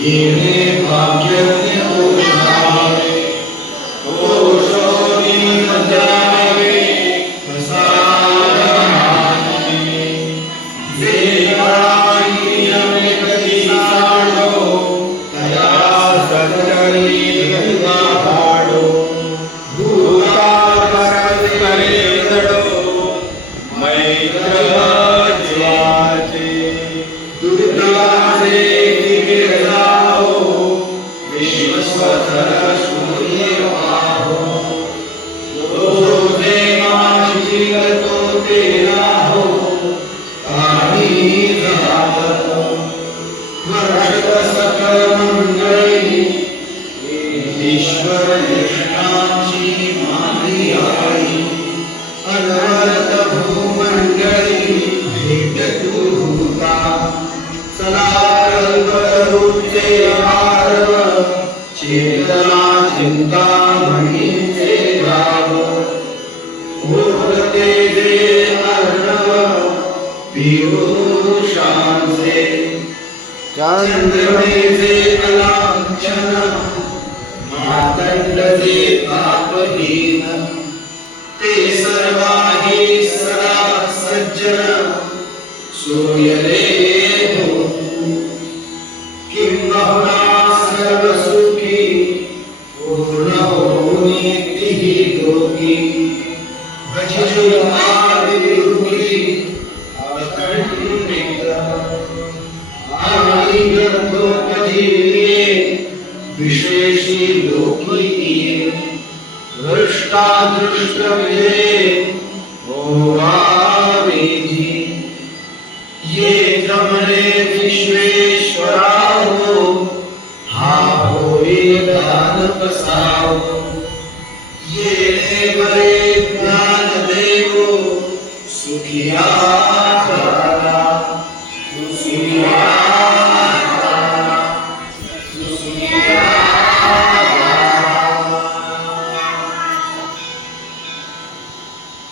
येणे भाग्य पोषावे पोषोनी मजावे प्रसादमाने देवाई अमे कधी साडो तया सदरी गंगाडो भूता परस्परे जडो मैत्र जीवाचे दुर्गाचे गिरजाओ विश्वधर सूर्य पाहो रोजे माशी तो तेरा हो पाणी जातो वर्षत सकल मंगळी ईश्वर कृष्णाची माली आई अनवरत भूमंडळी भेट तुता सदा कल्परूपचे आरव चेतना चिंतामणीचे गाव भूतते जे अर्णव पीयूषांचे चंद्रमेचे अलाक्षण मातंडचे तापहीन ते सर्वाही सदा सज्जन सूर्यरे किंबहुना सर्वसुखी पूर्ण होऊनी तिही लोकी भजिजु आदिरुखी अखंडित आणि गंधोपजीविये विशेषी लोकीये दृष्टादृष्टविजये होवावेजी ये जमने विश्वेश्वराहो हा होई दान कसावो ये बरे ज्ञान देवो सुखिया